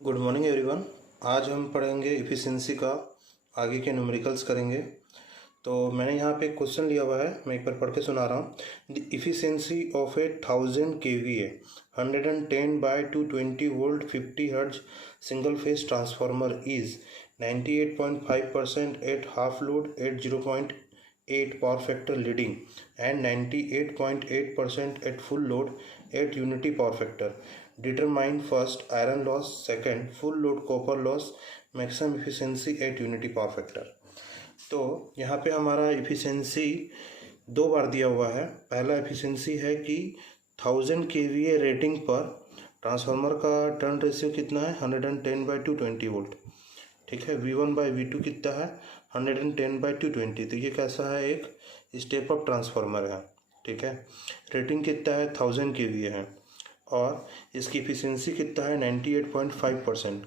Good morning everyone. आज हम पढ़ेंगे इफ़िशियंसी का, आगे के न्यूमेरिकल्स करेंगे। तो मैंने यहाँ पे एक क्वेश्चन लिया हुआ है, मैं एक बार पढ़ के सुना रहा हूँ। The efficiency of A 1000 kVA 110/220 volt 50 hertz single phase transformer is 98.5% at half load at 0.8 power factor leading and 98.8% at full load at unity power factor. Determine first iron loss, second full load copper loss, maximum efficiency eight unity power factor. तो यहाँ पे हमारा efficiency दो बार दिया हुआ है। पहला efficiency है कि 1000 kVA रेटिंग पर ट्रांसफार्मर का टर्न रेशियो कितना है, 110/220 वोल्ट। ठीक है, V1/V2 कितना है, 110/220। तो ये कैसा है, एक स्टेप अप ट्रांसफार्मर है। ठीक है, रेटिंग कितना है, 1000 kVA है और इसकी इफिशियंसी कितना है, 98.5%।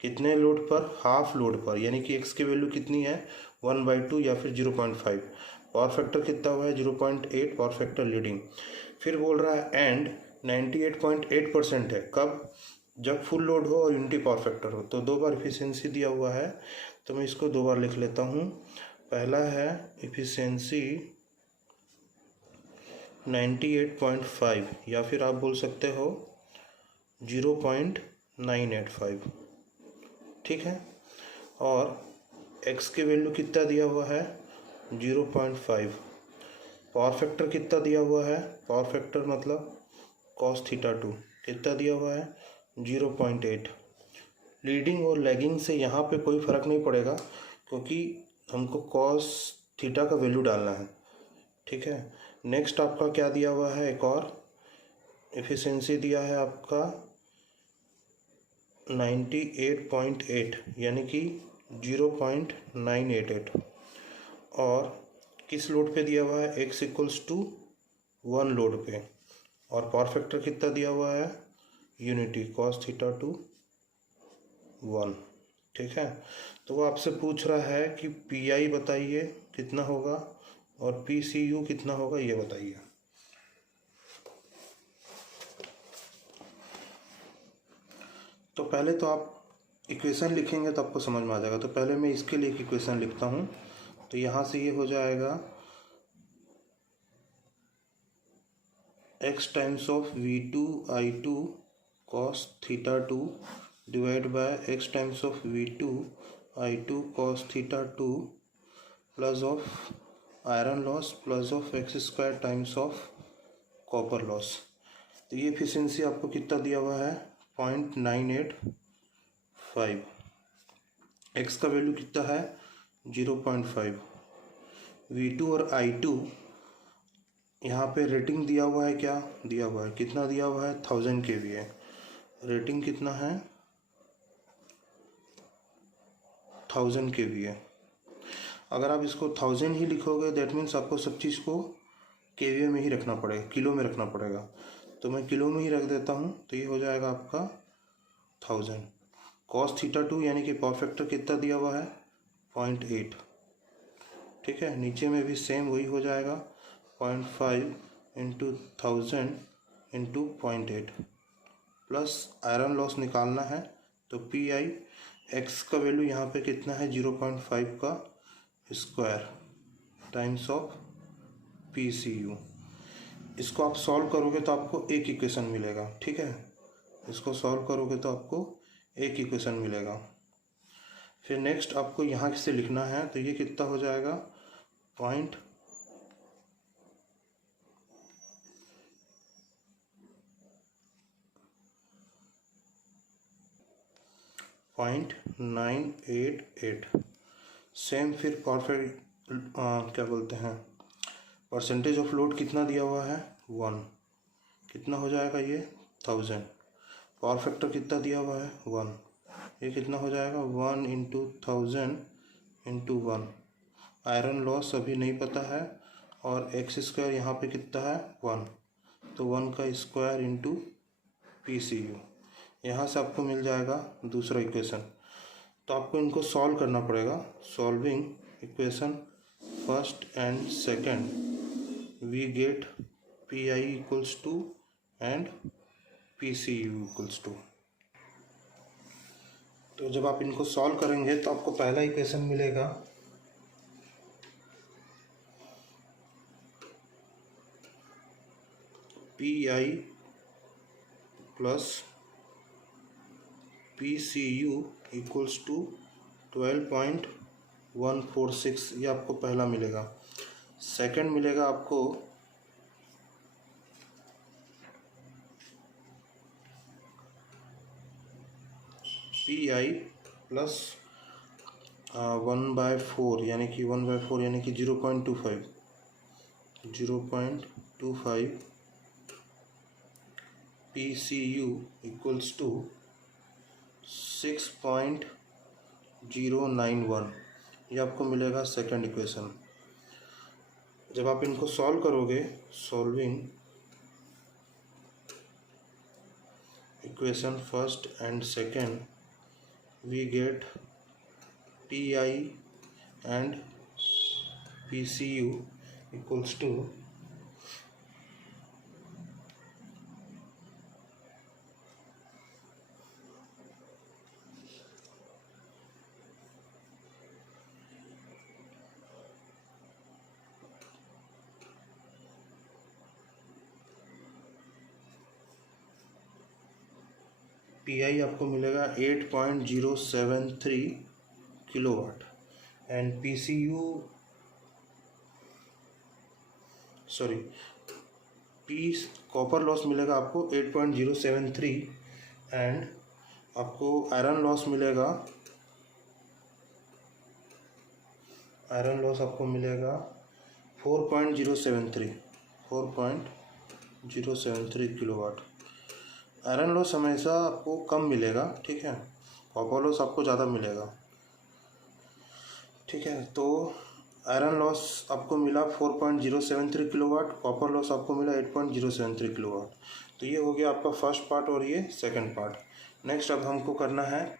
कितने लोड पर, हाफ लोड पर, यानी कि एक्स की वैल्यू कितनी है, 1/2 या फिर 0.5। पावर फैक्टर कितना हुआ है, 0.8 पावर फैक्टर लीडिंग। फिर बोल रहा है एंड 98.8% है, कब, जब फुल लोड हो और यूनिटी पावर फैक्टर हो। तो दो बार इफिशियंसी दिया हुआ है, तो मैं इसको दो बार लिख लेता हूँ। पहला है इफिशियंसी 98.5 या फिर आप बोल सकते हो 0.985। ठीक है, और x की वैल्यू कितना दिया हुआ है, 0.5। पावर फैक्टर कितना दिया हुआ है, पावर फैक्टर मतलब cos θ2 कितना दिया हुआ है, 0.8। लीडिंग और लैगिंग से यहाँ पे कोई फ़र्क नहीं पड़ेगा, क्योंकि हमको cos θ का वैल्यू डालना है। ठीक है, नेक्स्ट आपका क्या दिया हुआ है, एक और एफिशिएंसी दिया है आपका 98.8 यानी कि 0.988 और किस लोड पे दिया हुआ है, x = 1 लोड पे। और पावर फैक्टर कितना दिया हुआ है, यूनिटी cos θ2 1। ठीक है, तो वो आपसे पूछ रहा है कि PI बताइए कितना होगा और PCU कितना होगा, ये बताइए। तो पहले तो आप इक्वेशन लिखेंगे तो आपको समझ में आ जाएगा। तो पहले मैं इसके लिए एक इक्वेशन लिखता हूँ। तो यहाँ से ये हो जाएगा x times of V2I2 cos θ2 divide by x times of V2I2 cos θ2 plus of iron loss plus of x² times of copper loss. तो ये एफिशिएंसी आपको कितना दिया हुआ है, 0.985। x का वैल्यू कितना है, 0.5। V2 और I2 यहाँ पे रेटिंग दिया हुआ है, क्या दिया हुआ है, कितना दिया हुआ है, 1000 kVA। रेटिंग कितना है, 1000 kVA। अगर आप इसको 1000 ही लिखोगे दैट मीन्स आपको सब चीज़ को kVA में ही रखना पड़ेगा, किलो में रखना पड़ेगा। तो मैं किलो में ही रख देता हूँ, तो ये हो जाएगा आपका 1000। cos θ2 यानी कि पावर फैक्टर कितना दिया हुआ है, 0.8। ठीक है, नीचे में भी सेम वही हो जाएगा, 0.5 into 1000 into 0.8 plus iron loss निकालना है। तो PI x का वैल्यू यहाँ पे कितना है, 0.5 का स्क्वायर टाइम्स ऑफ PCU। इसको आप सॉल्व करोगे तो आपको एक इक्वेशन मिलेगा। ठीक है, इसको सॉल्व करोगे तो आपको एक इक्वेशन मिलेगा। फिर नेक्स्ट आपको यहाँ से लिखना है, तो ये कितना हो जाएगा, 0.988। सेम फिर परफेक्ट क्या बोलते हैं, परसेंटेज ऑफ लोड कितना दिया हुआ है, 1। कितना हो जाएगा ये, 1000। पावर फैक्टर कितना दिया हुआ है, 1। ये कितना हो जाएगा, 1 इंटू 1000 इंटू 1। आयरन लॉस अभी नहीं पता है और x² यहाँ पे कितना है, 1। तो 1 का स्क्वायर इंटू PCU। यहाँ से आपको मिल जाएगा दूसरा इक्वेशन। तो आपको इनको सॉल्व करना पड़ेगा। Solving equation first and second, we get PI = 2 and PCU = 2। तो जब आप इनको सॉल्व करेंगे तो आपको पहला इक्वेशन मिलेगा PI plus PCU equals to 12.146, ये आपको पहला मिलेगा। सेकंड मिलेगा आपको PI प्लस 1/4 यानी कि 1/4 यानी कि 0.25 PCU इक्वल्स टू 6.091, ये आपको मिलेगा सेकंड इक्वेशन। जब आप इनको सॉल्व करोगे, solving equation first and second, we get PI and PCU equals to 8.073 kilowatt and PCU copper loss मिलेगा आपको 8.073 एंड आपको आयरन लॉस मिलेगा 4.073 किलोवाट। आयरन लॉस हमेशा आपको कम मिलेगा, ठीक है, कॉपर लॉस आपको ज़्यादा मिलेगा, ठीक है। तो आयरन लॉस आपको मिला 4.073 किलोवाट, कॉपर लॉस आपको मिला 8.073 किलोवाट। तो ये हो गया आपका फर्स्ट पार्ट और ये सेकंड पार्ट। नेक्स्ट अब हमको करना है,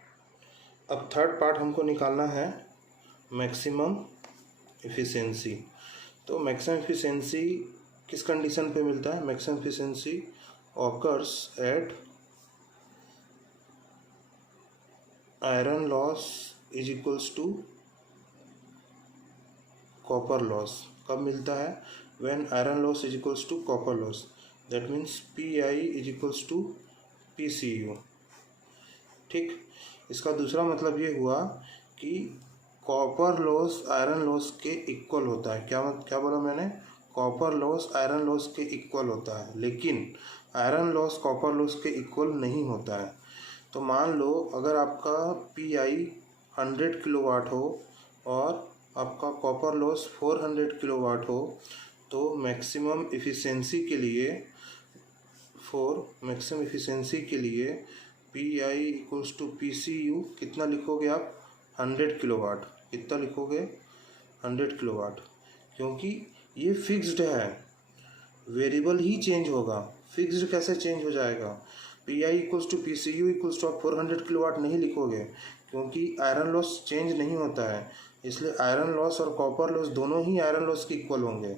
अब थर्ड पार्ट हमको निकालना है मैक्सिमम एफिशिएंसी। तो मैक्सिमम एफिशिएंसी किस कंडीशन पे मिलता है? Maximum efficiency occurs at iron loss is equals to copper loss। कब मिलता है? when iron loss is equals to copper loss, that means PI is equals to PCU। ठीक, इसका दूसरा मतलब ये हुआ कि कॉपर लॉस आयरन लॉस के इक्वल होता है। क्या बोला मैंने? कॉपर लॉस आयरन लॉस के इक्वल होता है, लेकिन आयरन लॉस कॉपर लॉस के इक्वल नहीं होता है। तो मान लो अगर आपका PI 100 किलोवाट हो और आपका कॉपर लॉस 400 किलोवाट हो, तो मैक्सिमम एफिशिएंसी के लिए PI इक्वल्स टू PCU कितना लिखोगे आप? 100 किलोवाट। कितना लिखोगे? 100 किलोवाट, क्योंकि ये फिक्स्ड है, वेरिएबल ही चेंज होगा। फिक्स्ड कैसे चेंज हो जाएगा? PI equals to PCU equals to आप 400 किलोवाट नहीं लिखोगे, क्योंकि आयरन लॉस चेंज नहीं होता है। इसलिए आयरन लॉस और कॉपर लॉस दोनों ही आयरन लॉस के इक्वल होंगे।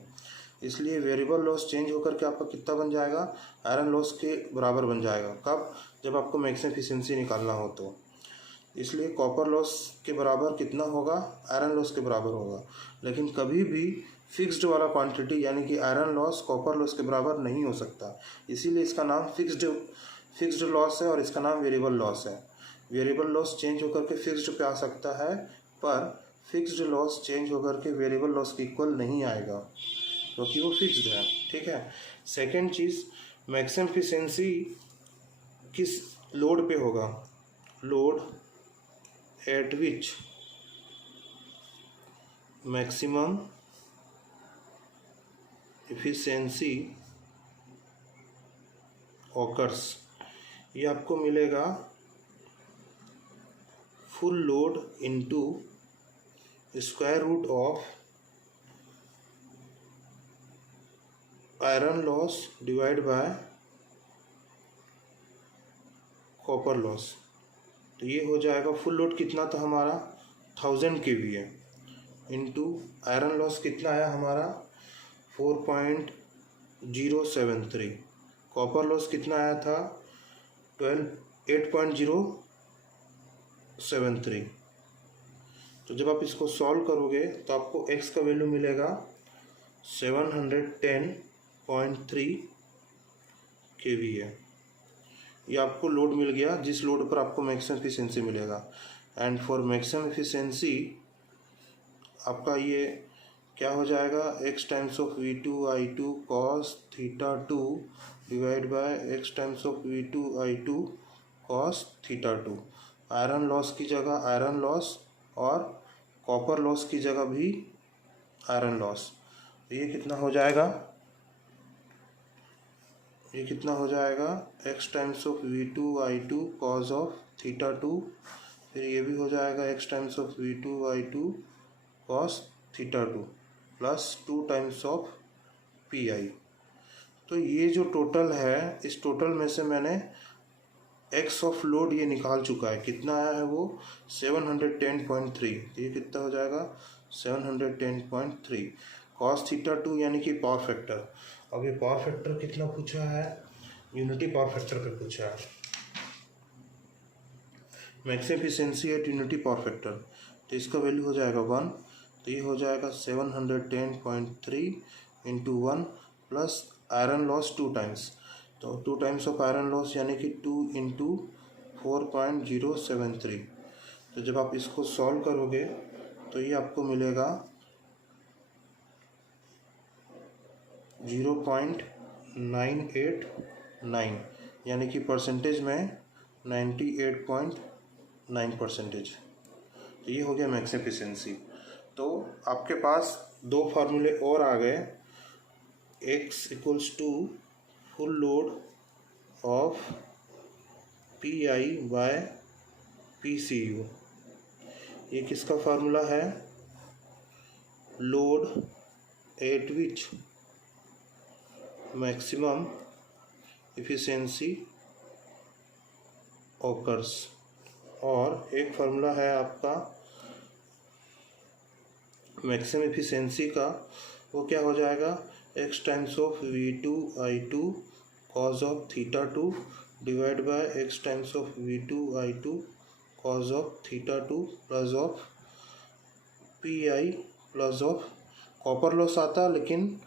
इसलिए वेरिएबल लॉस चेंज होकर के आपका कितना बन जाएगा? आयरन लॉस के बराबर बन जाएगा। कब? जब आपको मैक्सिमम एफिशिएंसी निकालना हो तो। इसलिए कॉपर लॉस के बराबर कितना होगा? आयरन लॉस के बराबर होगा। लेकिन कभी भी फिक्स्ड वाला क्वांटिटी यानी कि आयरन लॉस कॉपर लॉस के बराबर नहीं हो सकता। इसीलिए इसका नाम फिक्स्ड लॉस है और इसका नाम वेरिएबल लॉस है। वेरिएबल लॉस चेंज होकर के फिक्स्ड पे आ सकता है, पर फिक्स्ड लॉस चेंज होकर के वेरिएबल लॉस के इक्वल नहीं आएगा, क्योंकि वो फिक्स्ड है, ठीक है। सेकेंड चीज़, मैक्सिमम एफिशिएंसी किस लोड पे होगा? Load at which maximum efficiency occurs, ये आपको मिलेगा full load into square root of iron loss divide by copper loss. तो ये हो जाएगा फुल लोड कितना था हमारा? 1000 kVA इंटू आयरन लॉस कितना आया हमारा? 4.073। कॉपर लॉस कितना आया था? 8.0 0.073। तो जब आप इसको सॉल्व करोगे तो आपको x का वैल्यू मिलेगा 710.3 kVA। ये आपको लोड मिल गया जिस लोड पर आपको मैक्सिमम एफिशिएंसी मिलेगा। एंड फॉर मैक्सिमम एफिशिएंसी आपका ये क्या हो जाएगा, x times of V2I2 cos θ2 divide by x times of V2I2 cos θ2। Iron loss की जगह आयरन लॉस और कॉपर लॉस की जगह भी आयरन लॉस। ये कितना हो जाएगा, ये कितना हो जाएगा x times of V2I2 cos of θ2, फिर ये भी हो जाएगा x times of V2I2 cos θ2 plus 2 times of PI। तो ये जो टोटल है, इस टोटल में से मैंने एक्स ऑफ लोड ये निकाल चुका है। कितना आया है वो 710.3। तो ये कितना हो जाएगा 710.3 cos θ2 यानी कि पावर फैक्टर। अब ये पावर फैक्टर कितना पूछा है, यूनिटी पावर फैक्टर पे पूछा है, maximum efficiency eight unity power factor. तो इसका वैल्यू हो जाएगा 1। तो ये हो जाएगा 710.3 into 1 plus iron loss 2 times. तो 2 टाइम्स ऑफ आयरन लॉस यानी कि 2 इंटू 4.073। तो जब आप इसको सॉल्व करोगे तो ये आपको मिलेगा 0.989 यानी कि परसेंटेज में 98.9%। तो ये हो गया मैक्सिमम एफिशिएंसी। तो आपके पास दो फार्मूले और आ गए, x equals to full load of PI by PCU। ये किसका फार्मूला है, load at which maximum efficiency occurs. और एक फार्मूला है आपका मैक्सिमम एफिशिएंसी का, वो क्या हो जाएगा x times of V2I2 cos of θ2 divide by x times of V2I2 cos of θ2 plus of PI plus of copper loss आता, लेकिन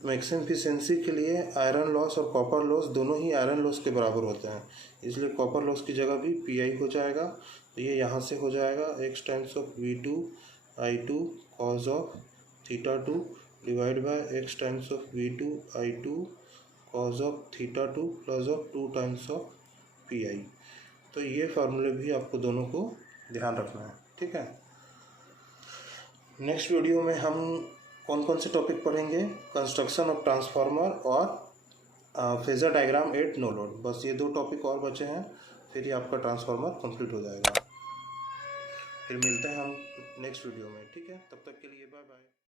मैक्सिमम एफिशिएंसी के लिए आयरन लॉस और कॉपर लॉस दोनों ही आयरन लॉस के बराबर होते हैं, इसलिए कॉपर लॉस की जगह भी PI हो जाएगा। तो ये यहाँ से हो जाएगा x times of V2I2 cos of θ2 divide by x times of V2I2 cos of θ2 plus of 2 times of PI। तो ये फार्मूले भी आपको दोनों को ध्यान रखना है, ठीक है। नेक्स्ट वीडियो में हम कौन कौन से टॉपिक पढ़ेंगे, कंस्ट्रक्शन ऑफ ट्रांसफार्मर और phasor diagram at no load. बस ये दो टॉपिक और बचे हैं, फिर ही आपका ट्रांसफार्मर कंप्लीट हो जाएगा। फिर मिलते हैं हम नेक्स्ट वीडियो में, ठीक है। तब तक के लिए बाय बाय।